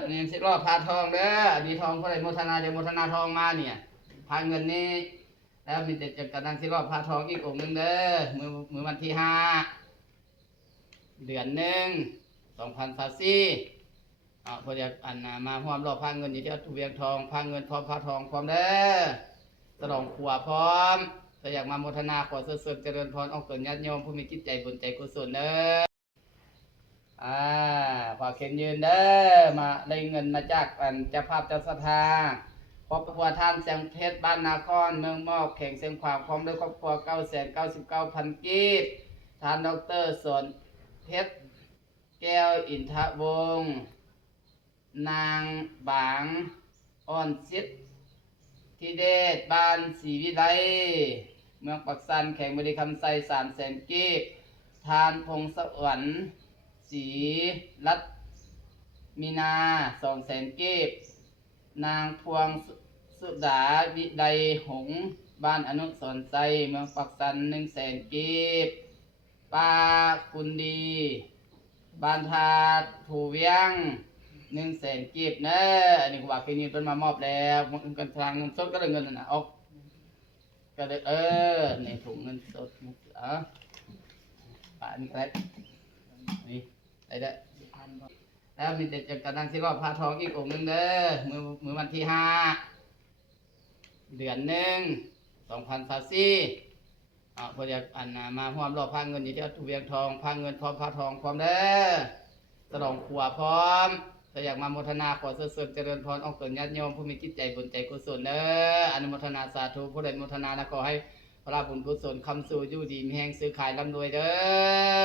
ตอนนี้สิรอบพาทองเด้อมีทองเท่าไหร่โมทนาเดี๋ยวโมทนาทองมาเนี่ยพาเงินนี้ แล้วมีแต่จะกระดังสิรอบพาทองอีกองหนึ่งเด้อมือมือวันที่ห้าเดือนหนึ่งสองพันสาสี่อ่าพอจะอันมาห่วมรอบพาเงินอยู่ที่วัดทุเวียงทองพาเงินพร้อมพาทองพร้อมเด้อสลองขัวพร้อมถ้าอยากมาโมทนาขอเสริมเจริญพรออกตนญาติโยมผู้มีจิตใจบุญใจกุศลเด้อ อ่าพอเข็นยืนเด้อมาได้เงินมาจากอันเจ้าภาพเจ้าสถาครอบครัวท่านแสงเพชรบ้านนาคอนเมืองมอกแข่งเสียงขวางพร้อมด้วยครอบครัวเก้าแสนเก้าสิบเก้าพันกีบท่านดอกเตอรสนเพชรแก้วอินทวงศ์นางบางอ่อนซิดที่เดชบ้านศรีวิไลเมืองปักสันแข่งบริคำไซสามแสนกีบทานพงสวรรค์ สีรัตมีนาสองแสนกีบนางพวงสุสุดาวิไดหง บ้านอนุสรไซเมืองปักสันหนึ่งแสนกีบป้าคุณดี บ้านทาดผูเวียงหนึ่งแสนกีบเนอะอันนี้กูว่าคืนนี้เป็นมามอบแล้วมันกันทางเงินสดก็เลยเงินน่ะออกก็เลยเออในถุงเงินสดอะป่านี่ก็ได้นี่ ได้เด้อแล้วมีแต่จะกระดังสิรอบพาทองอีกองค์หนึงเด้อมือมือวันที่ห้าเดือนหนึ่งสองพันสาสี่อ่าพอจะอันน่ะมาห่วมรอบพาเงินอยู่ที่วัดทุเวียงทองพาเงินพร้อมพาทองพร้อมเด้อสลองขัวพร้อมถ้าอยากมาโมทนาขอเสริมเจริญพรออกตนญาติโยมผู้มีจิตใจบุญใจกุศลเด้ออนุโมทนาสาธุผู้ใดโมทนานะขอให้พระบุญกุศลคำสู่อยู่ดีมีแห่งซื้อขายร่ำรวยเด้อ